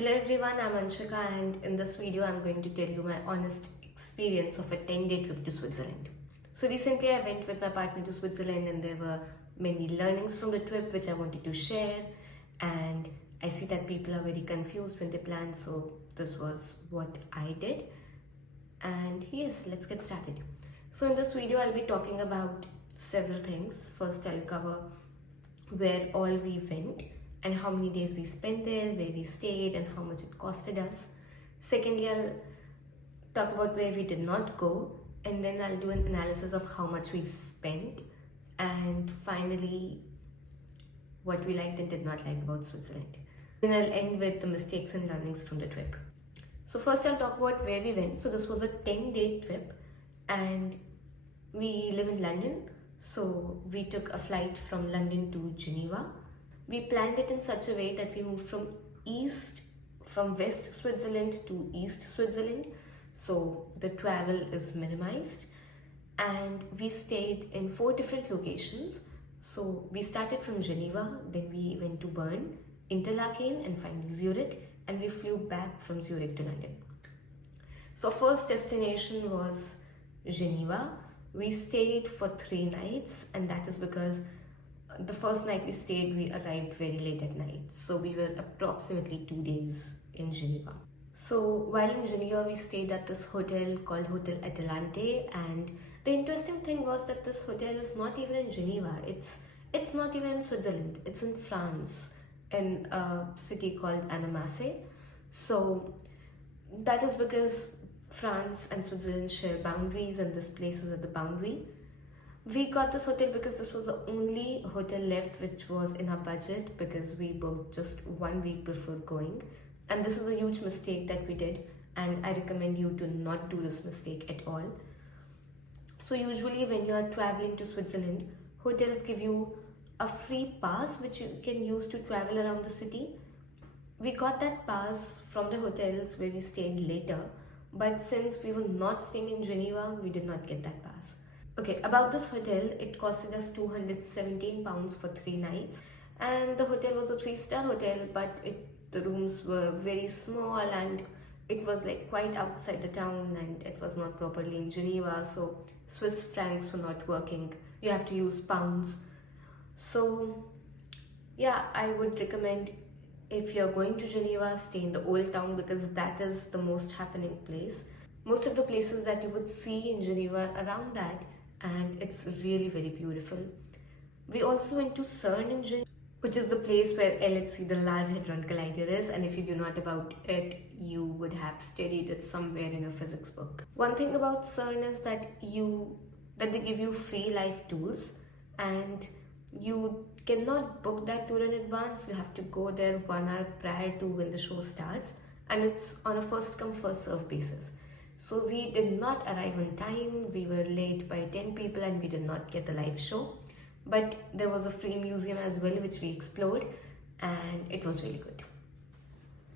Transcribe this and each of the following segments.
Hello everyone, I'm Anshika and in this video I'm going to tell you my honest experience of a 10-day trip to Switzerland. So recently I went with my partner to Switzerland and there were many learnings from the trip which I wanted to share, and I see that people are very confused when they plan, so this was what I did. And yes, let's get started. So in this video I'll be talking about several things. First I'll cover where all we went and how many days we spent there, where we stayed and how much it costed us. Secondly, I'll talk about where we did not go, and then I'll do an analysis of how much we spent, and finally what we liked and did not like about Switzerland. Then I'll end with the mistakes and learnings from the trip. So first I'll talk about where we went. So this was a 10-day trip and we live in London. So we took a flight from London to Geneva. We planned it in such a way that we moved from West Switzerland to East Switzerland. So the travel is minimized, and we stayed in 4 different locations. So we started from Geneva, then we went to Bern, Interlaken and finally Zurich, and we flew back from Zurich to London. So first destination was Geneva. We stayed for 3 nights, and that is because the first night we stayed, we arrived very late at night. So we were approximately 2 days in Geneva. So while in Geneva, we stayed at this hotel called Hotel Atlante, and the interesting thing was that this hotel is not even in Geneva. It's not even in Switzerland. It's in France, in a city called Annemasse. So that is because France and Switzerland share boundaries, and this place is at the boundary. We got this hotel because this was the only hotel left which was in our budget, because we booked just 1 week before going. And this is a huge mistake that we did, and I recommend you to not do this mistake at all. So usually when you are traveling to Switzerland, hotels give you a free pass which you can use to travel around the city. We got that pass from the hotels where we stayed later, but since we were not staying in Geneva, we did not get that pass. Okay, about this hotel, it costed us £217 for 3 nights, and the hotel was a 3-star hotel, but the rooms were very small and it was like quite outside the town, and it was not properly in Geneva, so Swiss francs were not working. You have to use pounds. So yeah, I would recommend, if you're going to Geneva, stay in the old town, because that is the most happening place. Most of the places that you would see in Geneva around that, and it's really very beautiful. We also went to CERN in Geneva, which is the place where LHC, the Large Hadron Collider, is, and if you do not about it, you would have studied it somewhere in your physics book. One thing about CERN is that they give you free live tours, and you cannot book that tour in advance. You have to go there 1 hour prior to when the show starts, and it's on a first come first serve basis. So we did not arrive on time. We were late by 10 people and we did not get the live show. But there was a free museum as well which we explored, and it was really good.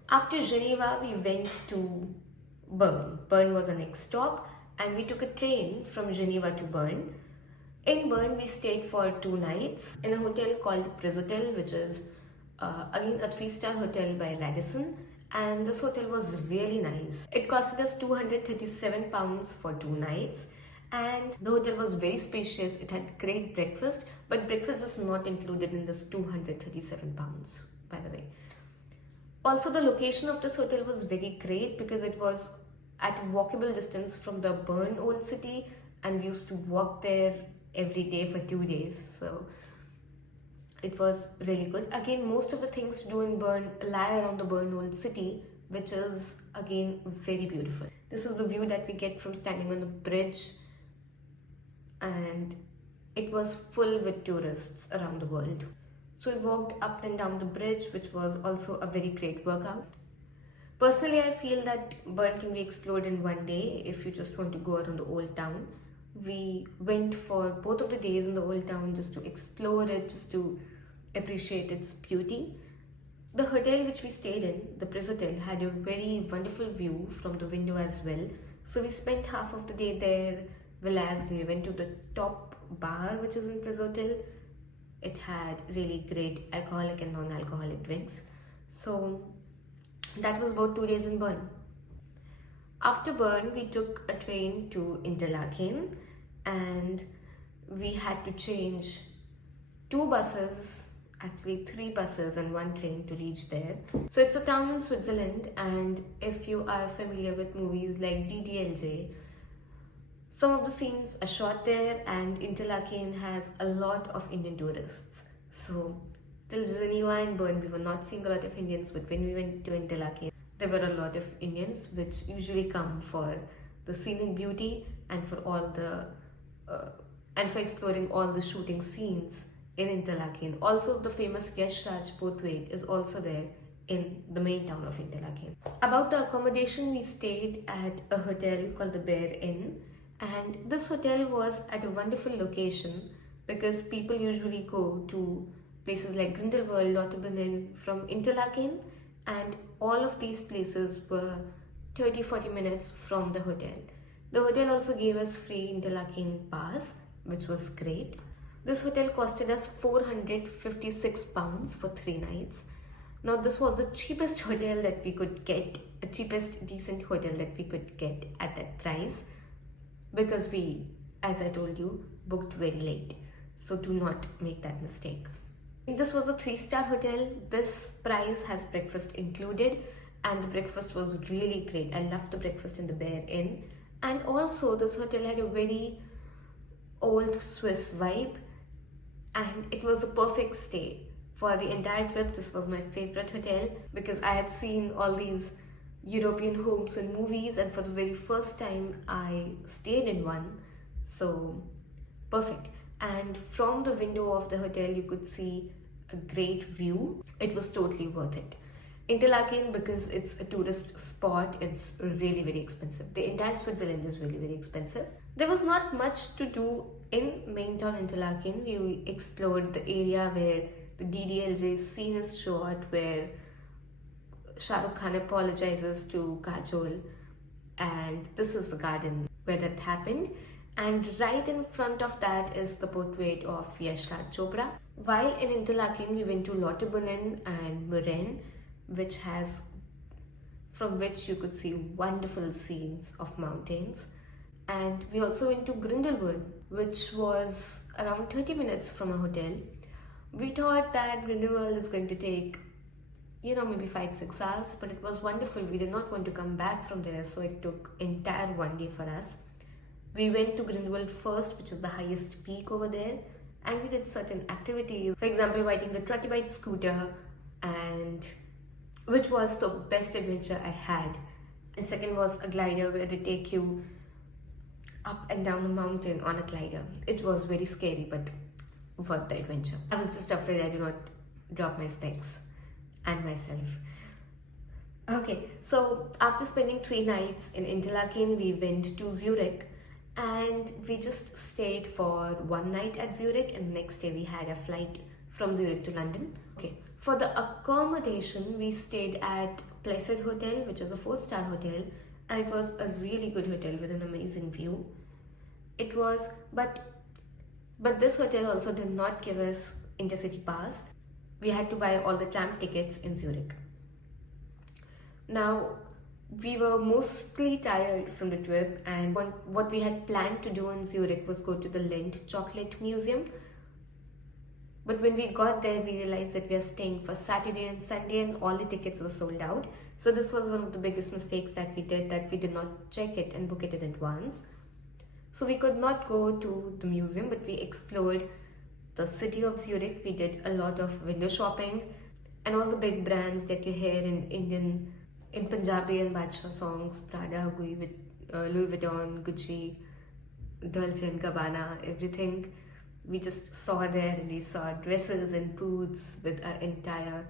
After Geneva, we went to Bern. Bern was the next stop, and we took a train from Geneva to Bern. In Bern, we stayed for 2 nights in a hotel called Prisotel, which is again a 3-star hotel by Radisson. And this hotel was really nice. It costed us £237 for 2 nights, and the hotel was very spacious. It had great breakfast, but breakfast is not included in this £237, by the way. Also, the location of this hotel was very great because it was at walkable distance from the Bern Old City, and we used to walk there every day for 2 days. So it was really good. Again, most of the things to do in Bern lie around the Bern Old City, which is again very beautiful. This is the view that we get from standing on the bridge, and it was full with tourists around the world. So we walked up and down the bridge, which was also a very great workout. Personally, I feel that Bern can be explored in 1 day if you just want to go around the old town. We went for both of the days in the old town just to explore it, just to appreciate its beauty. The hotel which we stayed in, the Prisotel, had a very wonderful view from the window as well. So we spent half of the day there, relaxed, and we went to the top bar which is in Prisotel. It had really great alcoholic and non-alcoholic drinks. So That was about 2 days in Bern. After Bern, we took a train to Interlaken, and we had to change 2 buses, actually 3 buses and 1 train to reach there. So it's a town in Switzerland, and if you are familiar with movies like ddlj, some of the scenes are shot there, and Interlaken has a lot of Indian tourists. So till Geneva and Bern, we were not seeing a lot of Indians, but when we went to Interlaken, there were a lot of Indians, which usually come for the scenic beauty and for all the and for exploring all the shooting scenes in Interlaken. Also, the famous Yash Raj portrait is also there in the main town of Interlaken. About the accommodation, we stayed at a hotel called the Bern, and this hotel was at a wonderful location because people usually go to places like Grindelwald, Lauterbrunnen from Interlaken, and all of these places were 30-40 minutes from the hotel. The hotel also gave us free Interlaken pass, which was great. This hotel costed us £456 for 3 nights. Now this was the cheapest hotel that we could get, the cheapest decent hotel that we could get at that price, because we, as I told you, booked very late. So do not make that mistake. This was a 3-star hotel. This price has breakfast included, and the breakfast was really great. I loved the breakfast in the Bern. And also this hotel had a very old Swiss vibe, and it was a perfect stay. For the entire trip, this was my favorite hotel because I had seen all these European homes in movies, and for the very first time I stayed in one. So perfect. And from the window of the hotel you could see a great view. It was totally worth it. Interlaken, because it's a tourist spot, it's really very expensive. The entire Switzerland is really very expensive. There was not much to do in main town Interlaken. We explored the area where the ddlj scene is shot, where Shah Rukh Khan apologizes to Kajol, and this is the garden where that happened. And right in front of that is the portrait of Yash Raj Chopra. While in Interlaken, we went to Lauterbrunnen and Bern, from which you could see wonderful scenes of mountains. And we also went to Grindelwald, which was around 30 minutes from our hotel. We thought that Grindelwald is going to take, maybe 5-6 hours, but it was wonderful. We did not want to come back from there, so it took entire 1 day for us. We went to Grindelwald first, which is the highest peak over there, and we did certain activities. For example, riding the Trottybike scooter, and which was the best adventure I had. And second was a glider where they take you up and down a mountain on a glider. It was very scary, but worth the adventure. I was just afraid I do not drop my specs and myself. Okay, so after spending 3 nights in Interlaken, we went to Zurich, and we just stayed for 1 night at Zurich, and the next day we had a flight from Zurich to London. Okay, for the accommodation, we stayed at Placid Hotel, which is a 4-star hotel, and it was a really good hotel with an amazing view. It was, but this hotel also did not give us intercity pass. We had to buy all the tram tickets in Zurich. Now, we were mostly tired from the trip, and what we had planned to do in Zurich was go to the Lindt Chocolate Museum. But when we got there, we realized that we are staying for Saturday and Sunday, and all the tickets were sold out. So this was one of the biggest mistakes that we did, that we did not check it and book it in advance. So we could not go to the museum, but we explored the city of Zurich. We did a lot of window shopping, and all the big brands that you hear in Punjabi and Badshah songs, Prada, Louis Vuitton, Gucci, Dolce & Gabbana, everything we just saw there. And we saw dresses and boots with our entire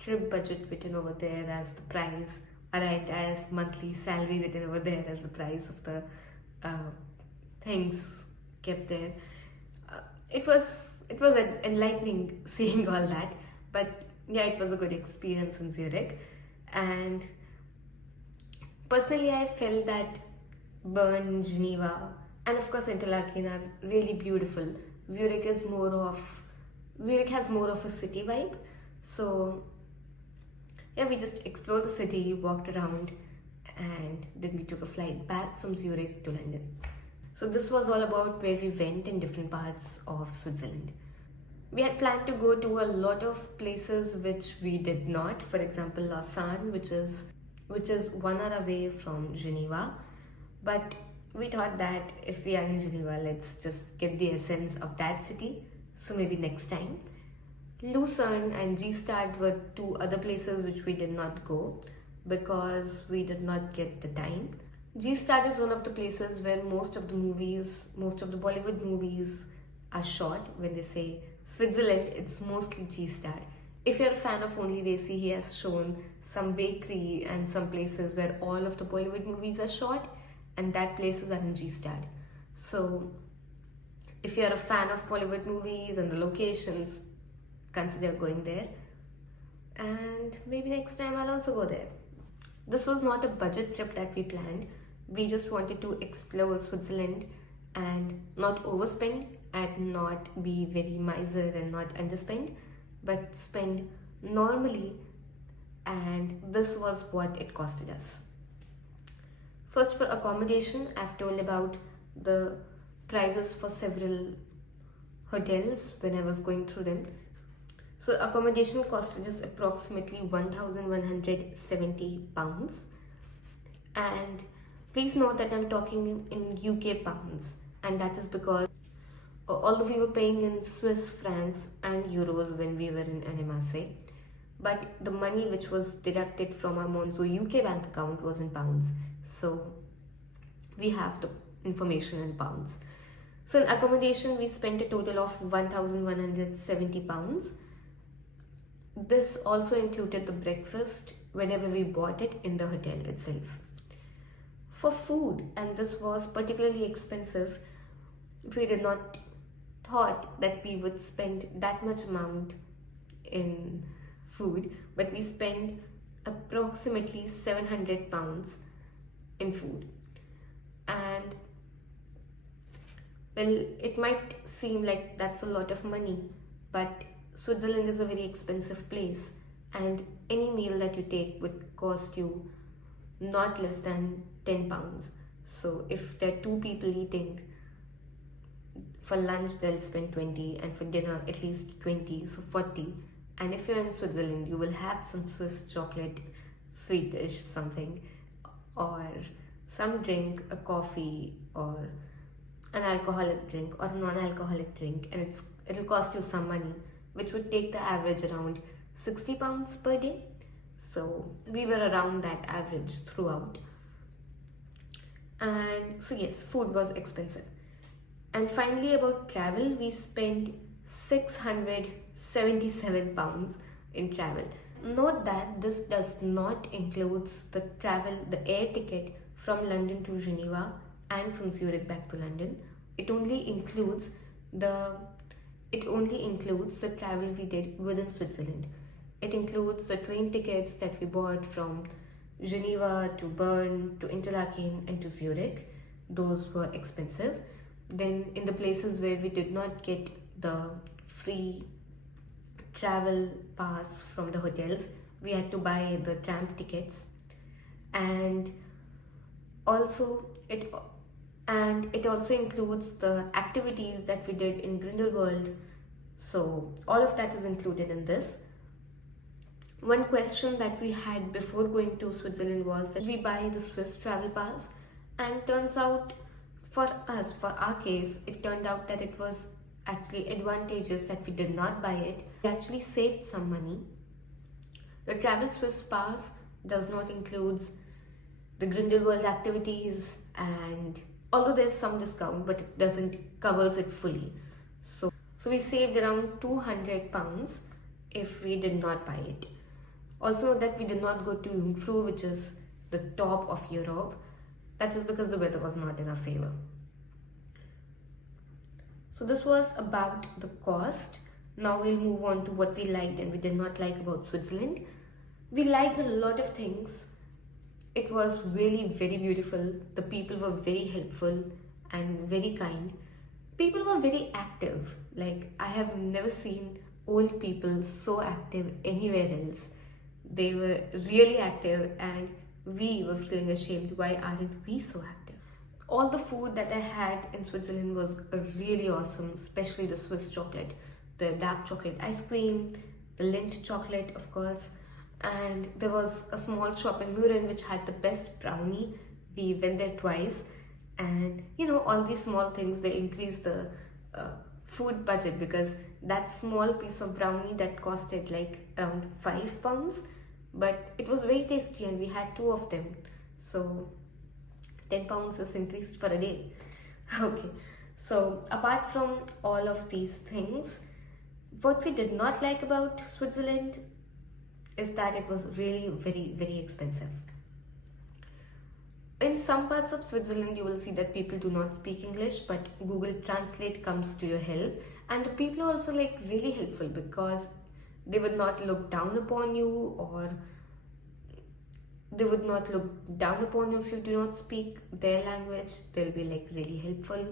trip budget written over there as the price, our entire monthly salary written over there as the price of the things kept there. It was enlightening seeing all that, but yeah, it was a good experience in Zurich. And personally, I felt that Bern, Geneva, and of course Interlaken are really beautiful. Zurich has more of a city vibe. So Yeah, we just explored the city, walked around, and then we took a flight back from Zurich to London. So this was all about where we went in different parts of Switzerland. We had planned to go to a lot of places which we did not. For example, Lausanne, which is 1 hour away from Geneva. But we thought that if we are in Geneva, let's just get the essence of that city. So maybe next time. Lucerne and Gstaad were two other places which we did not go because we did not get the time. Gstaad is one of the places where most of the Bollywood movies are shot. When they say Switzerland, it's mostly Gstaad. If you're a fan of Only Desi, he has shown some bakery and some places where all of the Bollywood movies are shot, and that places are in Gstaad. So if you're a fan of Bollywood movies and the locations, consider going there. And maybe next time I'll also go there. This was not a budget trip that we planned. We just wanted to explore Switzerland and not overspend and not be very miser and not underspend, but spend normally, and this was what it costed us. First, for accommodation, I've told about the prices for several hotels when I was going through them. So accommodation costed us approximately £1,170, and please note that I'm talking in UK pounds, and that is because although we were paying in Swiss francs and euros when we were in NMSA, but the money which was deducted from our Monzo UK bank account was in pounds. So we have the information in pounds. So in accommodation, we spent a total of £1,170. This also included the breakfast whenever we bought it in the hotel itself. For food, and this was particularly expensive, we did not thought that we would spend that much amount in food, but we spent approximately £700 in food. And well, it might seem like that's a lot of money, but Switzerland is a very expensive place, and any meal that you take would cost you not less than £10. So if there are 2 people eating, for lunch they'll spend 20, and for dinner at least 20, so 40. And if you're in Switzerland, you will have some Swiss chocolate, sweet dish, something, or some drink, a coffee, or an alcoholic drink, or a non-alcoholic drink, and it'll cost you some money, which would take the average around £60 per day. So we were around that average throughout. And so yes, food was expensive. And finally, about travel, we spent £677 in travel. Note that this does not include the air ticket from London to Geneva and from Zurich back to London. It only includes the travel we did within Switzerland. It includes the train tickets that we bought from Geneva to Bern to Interlaken and to Zurich. Those were expensive. Then in the places where we did not get the free travel pass from the hotels, we had to buy the tram tickets. And also it also includes the activities that we did in Grindelwald. So all of that is included in this. One question that we had before going to Switzerland was that we buy the Swiss travel pass, and turns out for our case, it turned out that it was actually advantageous that we did not buy it. We actually saved some money. The travel Swiss pass does not include the Grindelwald activities, and although there's some discount, but it doesn't covers it fully. So we saved around £200 if we did not buy it. Also note that we did not go to Jungfrau, which is the top of Europe. That is because the weather was not in our favor. So this was about the cost. Now we'll move on to what we liked and we did not like about Switzerland. We liked a lot of things. It was really very beautiful. The people were very helpful and very kind. People were very active. Like, I have never seen old people so active anywhere else. They were really active and we were feeling ashamed. Why aren't we so active? All the food that I had in Switzerland was really awesome, especially the Swiss chocolate, the dark chocolate ice cream, the Lindt chocolate, of course. And there was a small shop in Muren which had the best brownie. We went there twice, and all these small things, they increase the food budget, because that small piece of brownie that costed like around £5, but it was very tasty and we had two of them. So £10 is increased for a day. Okay, so apart from all of these things, what we did not like about Switzerland is that it was really very expensive. In some parts of Switzerland, you will see that people do not speak English, but Google Translate comes to your help, and the people are also like really helpful, because they would not look down upon you, or they would not look down upon you if you do not speak their language. They'll be like really helpful,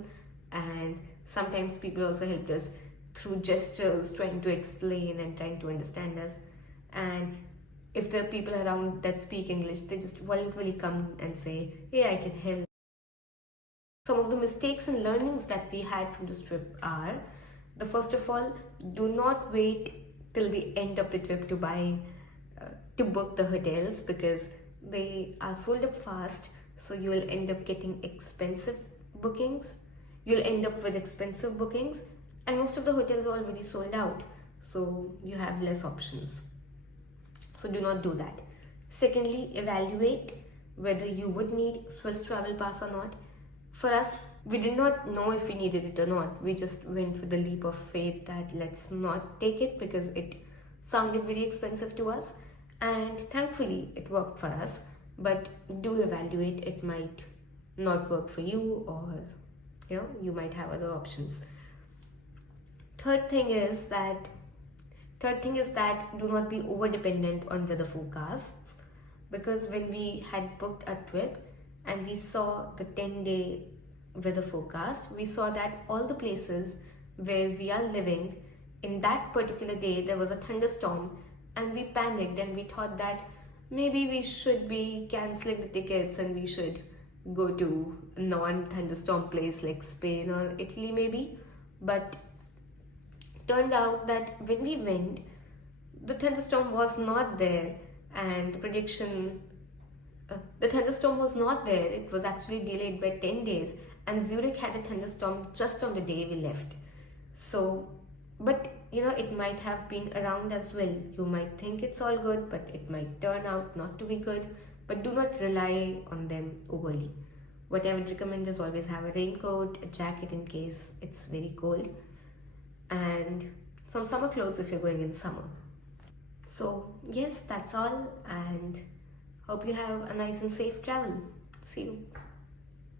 and sometimes people also helped us through gestures, trying to explain and trying to understand us. And if there are people around that speak English, they just voluntarily come and say, hey, I can help. Some of the mistakes and learnings that we had from this trip are, the first of all, do not wait till the end of the trip to book the hotels, because they are sold up fast. So you will end up getting expensive bookings. You'll end up with expensive bookings, and most of the hotels are already sold out. So you have less options. So do not do that. Secondly, evaluate whether you would need Swiss travel pass or not. For us, we did not know if we needed it or not. We just went with the leap of faith that let's not take it, because it sounded very expensive to us, and thankfully it worked for us. But do evaluate, it might not work for you, or you might have other options. Third thing is that do not be over dependent on weather forecasts, because when we had booked a trip and we saw the 10-day weather forecast, we saw that all the places where we are living, in that particular day there was a thunderstorm, and we panicked and we thought that maybe we should be cancelling the tickets and we should go to a non-thunderstorm place like Spain or Italy maybe. But turned out that when we went, the thunderstorm was not there, and the thunderstorm was not there. It was actually delayed by 10 days, and Zurich had a thunderstorm just on the day we left. So, but it might have been around as well. You might think it's all good, but it might turn out not to be good. But do not rely on them overly. What I would recommend is always have a raincoat, a jacket in case it's very cold, and some summer clothes if you're going in summer. So yes, that's all, and hope you have a nice and safe travel. See you.